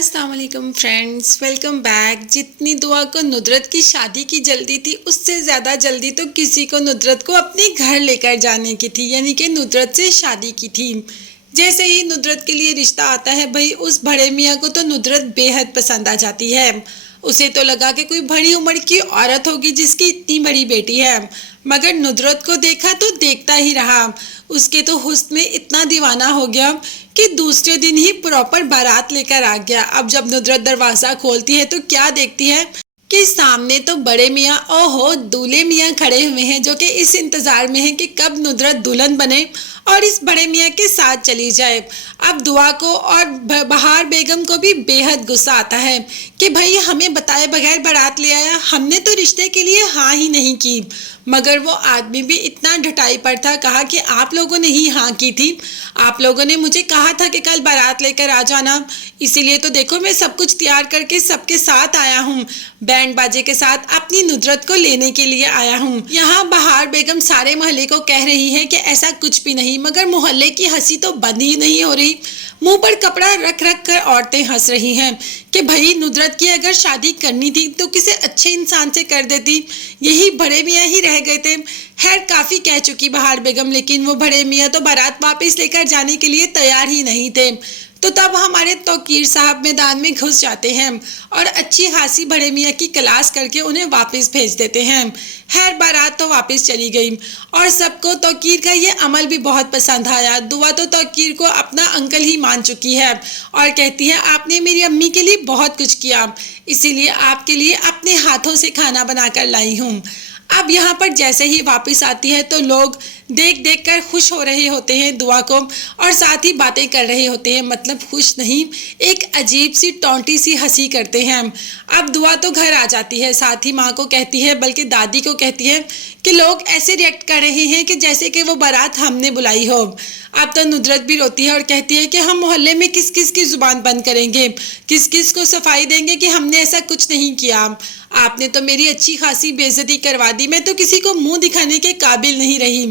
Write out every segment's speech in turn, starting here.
अस्सलाम वालेकुम friends, welcome back. जितनी दुआ को नुदरत की शादी की जल्दी थी, उससे ज़्यादा जल्दी तो किसी को नुदरत को अपने घर लेकर जाने की थी, यानी कि नुदरत से शादी की थी। जैसे ही नुदरत के लिए रिश्ता आता है भाई, उस बड़े मियाँ को तो नुदरत बेहद पसंद आ जाती है। उसे तो लगा कि कोई बड़ी उम्र की औरत होगी जिसकी इतनी बड़ी बेटी है, मगर नुदरत को देखा तो देखता ही रहा। उसके तो हुस्न में इतना दीवाना हो गया कि दूसरे दिन ही प्रॉपर बारात लेकर आ गया। अब जब नुदरत दरवाजा खोलती है तो क्या देखती है कि सामने तो बड़े मियाँ, ओहो दूल्हे मियाँ खड़े हुए हैं, जो कि इस इंतजार में हैं कि कब नुदरत दुल्हन बने और इस बड़े मियाँ के साथ चली जाए। अब दुआ को और बहार बेगम को भी बेहद गुस्सा आता है कि भाई हमें बताए बगैर बारात ले आया, हमने तो रिश्ते के लिए हाँ ही नहीं की। मगर वो आदमी भी इतना ढटाई पर था, कहा कि आप लोगों ने ही हाँ की थी, आप लोगों ने मुझे कहा था कि कल बारात लेकर आ जाना, इसीलिए तो देखो मैं सब कुछ तैयार करके सबके साथ आया हूँ, बैंड बाजे के साथ अपनी नुदरत को लेने के लिए आया हूँ। यहाँ बहार बेगम सारे मोहल्ले को कह रही है कि ऐसा कुछ भी नहीं, मगर मोहल्ले की हंसी तो बंद ही नहीं हो रही। मुंह पर कपड़ा रख रख कर औरतें हंस रही हैं कि भाई नुदरत की अगर शादी करनी थी तो किसी अच्छे इंसान से कर देती, यही बड़े मियाँ ही रह गए थे। खैर काफ़ी कह चुकी बहार बेगम, लेकिन वो बड़े मियाँ तो बारात वापस लेकर जाने के लिए तैयार ही नहीं थे। तो तब हमारे तौकीर साहब मैदान में घुस जाते हैं और अच्छी खासी बड़े मियाँ की क्लास करके उन्हें वापस भेज देते हैं। खैर बारात तो वापस चली गई और सबको तौकीर का ये अमल भी बहुत पसंद आया। दुआ तो तौकीर को अपना अंकल ही मान चुकी है और कहती है आपने मेरी अम्मी के लिए बहुत कुछ किया, इसीलिए आपके लिए अपने हाथों से खाना बनाकर लाई हूँ। अब यहाँ पर जैसे ही वापस आती है तो लोग देख देख कर खुश हो रहे होते हैं दुआ को, और साथ ही बातें कर रहे होते हैं, मतलब खुश नहीं, एक अजीब सी टोंटी सी हंसी करते हैं। अब दुआ तो घर आ जाती है, साथ ही माँ को कहती है, बल्कि दादी को कहती है कि लोग ऐसे रिएक्ट कर रहे हैं कि जैसे कि वो बारात हमने बुलाई हो। अब तो नुदरत भी रोती है और कहती है कि हम मोहल्ले में किस किस की जुबान बंद करेंगे, किस किस को सफाई देंगे कि हमने ऐसा कुछ नहीं किया। आपने तो मेरी अच्छी खासी बेइज्जती करवा दी, मैं तो किसी को मुंह दिखाने के काबिल नहीं रही।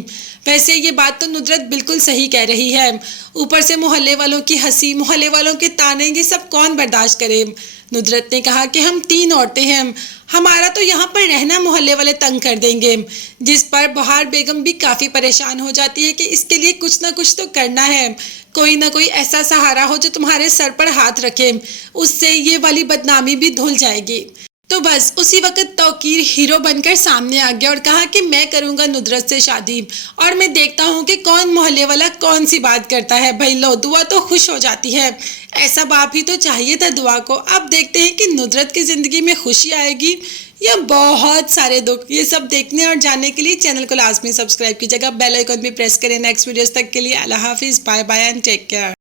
वैसे ये बात तो नुदरत बिल्कुल सही कह रही है, ऊपर से मोहल्ले वालों की हंसी, मोहल्ले वालों के ताने, ये सब कौन बर्दाश्त करे। नुदरत ने कहा कि हम 3 औरतें हैं, हमारा तो यहाँ पर रहना मोहल्ले वाले तंग कर देंगे। जिस पर बहार बेगम भी काफ़ी परेशान हो जाती है कि इसके लिए कुछ ना कुछ तो करना है, कोई ना कोई ऐसा सहारा हो जो तुम्हारे सर पर हाथ रखे, उससे ये वाली बदनामी भी धुल जाएगी। तो बस उसी वक्त तौकीर हीरो बनकर सामने आ गया और कहा कि मैं करूंगा नुदरत से शादी और मैं देखता हूँ कि कौन मोहल्ले वाला कौन सी बात करता है। भाई लो, दुआ तो खुश हो जाती है, ऐसा बाप ही तो चाहिए था दुआ को। अब देखते हैं कि नुदरत की ज़िंदगी में खुशी आएगी या बहुत सारे दुख। ये सब देखने और जानने के लिए चैनल को लाजमी सब्सक्राइब कीजिएगा, बेल आइकन भी प्रेस करें। नेक्स्ट वीडियोस तक के लिए अल्लाह हाफिज़, bye bye and take care.